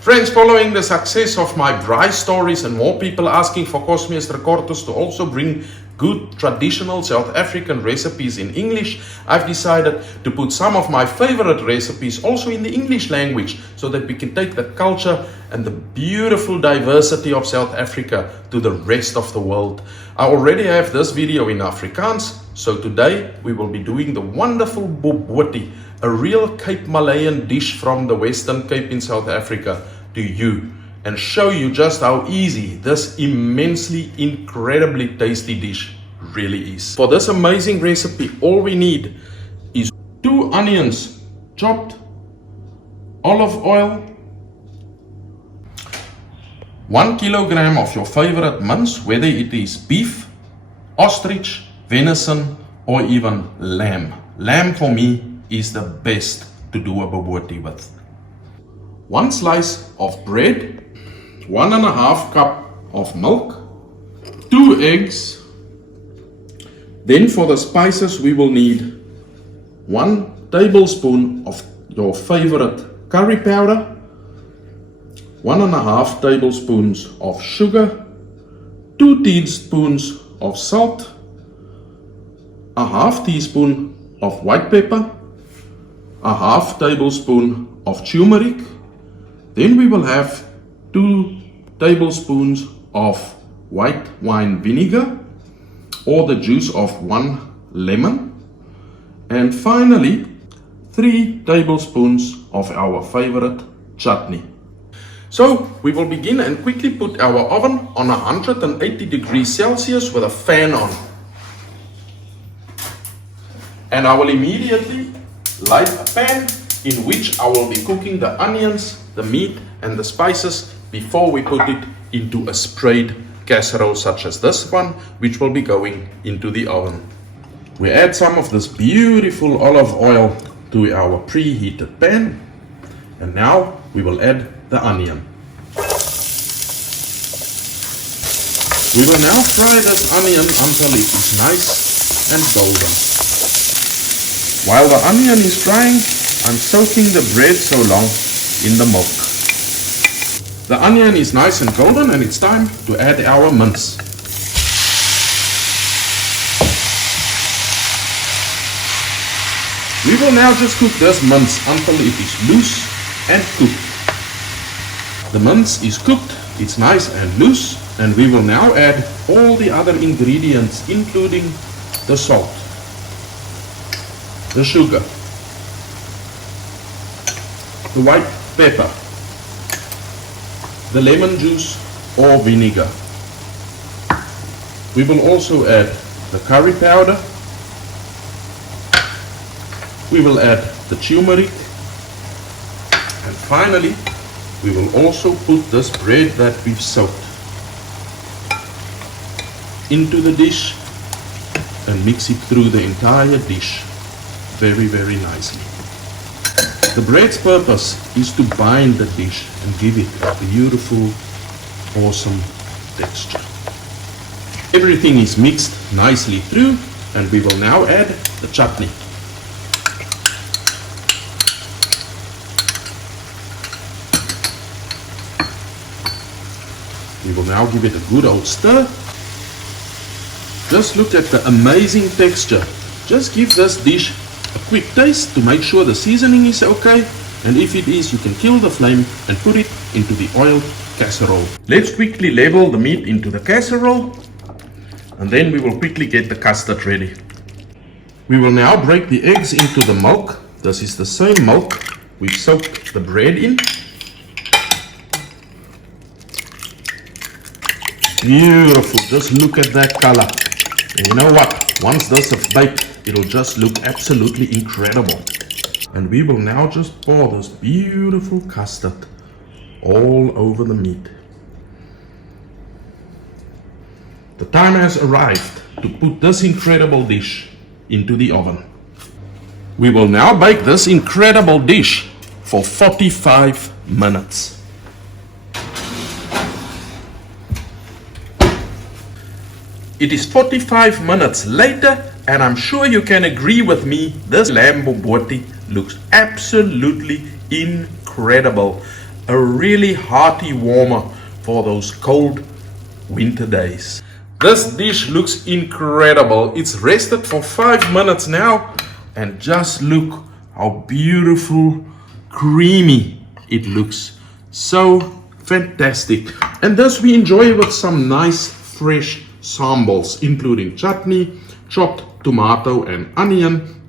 Friends, following the success of my braai stories and more people asking for Kosmeester Kortes to also bring good traditional South African recipes in English, I've decided to put some of my favorite recipes also in the English language so that we can take the culture and the beautiful diversity of South Africa to the rest of the world. I already have this video in Afrikaans, so today we will be doing the wonderful Bobotie, a real Cape Malayan dish from the Western Cape in South Africa, to you and show you just how easy this immensely, incredibly tasty dish really is. For this amazing recipe, all we need is 2 onions chopped, olive oil, 1 kilogram of your favorite mince, whether it is beef, ostrich, venison, or even lamb. Lamb for me is the best to do a bobotie with. 1 slice of bread, 1.5 cup of milk, 2 eggs. Then for the spices we will need 1 tablespoon of your favorite curry powder, 1.5 tablespoons of sugar, 2 teaspoons of salt, a half teaspoon of white pepper, a half tablespoon of turmeric. Then we will have 2 tablespoons of white wine vinegar or the juice of 1 lemon. And finally, 3 tablespoons of our favorite chutney. So we will begin and quickly put our oven on 180 degrees Celsius with a fan on. And I will immediately light a pan in which I will be cooking the onions, the meat and the spices before we put it into a sprayed casserole such as this one, which will be going into the oven. We add some of this beautiful olive oil to our preheated pan, and now we will add the onion. We will now fry this onion until it is nice and golden. While the onion is frying, I'm soaking the bread so long in the milk. The onion is nice and golden and it's time to add our mince. We will now just cook this mince until it is loose and cooked. The mince is cooked, it's nice and loose, and we will now add all the other ingredients, including the salt, the sugar, the white pepper, the lemon juice or vinegar. We will also add the curry powder. We will add the turmeric. And finally, we will also put this bread that we've soaked into the dish and mix it through the entire dish very, very nicely. The bread's purpose is to bind the dish and give it a beautiful, awesome texture. Everything is mixed nicely through, and we will now add the chutney. We will now give it a good old stir. Just look at the amazing texture. Just give this dish a quick taste to make sure the seasoning is okay, and if it is, you can kill the flame and put it into the oiled casserole. Let's quickly level the meat into the casserole, and then we will quickly get the custard ready. We will now break the eggs into the milk. This is the same milk we've soaked the bread in. Beautiful, just look at that color. And you know what, once this is baked, it'll just look absolutely incredible. And we will now just pour this beautiful custard all over the meat. The time has arrived to put this incredible dish into the oven. We will now bake this incredible dish for 45 minutes. It is 45 minutes later, and I'm sure you can agree with me, this lamb bobotie looks absolutely incredible. a really hearty warmer for those cold winter days. This dish looks incredible. It's rested for 5 minutes now, and just look how beautiful, creamy it looks. So fantastic. And thus we enjoy with some nice fresh sambals, including chutney, chopped tomato and onion,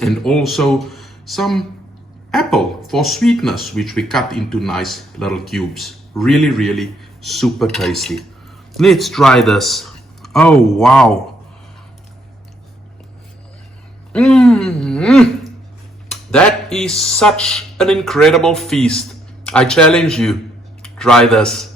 and also some apple for sweetness, which we cut into nice little cubes. Really, really super tasty. Let's try this. Oh wow. That is such an incredible feast. I challenge you, try this.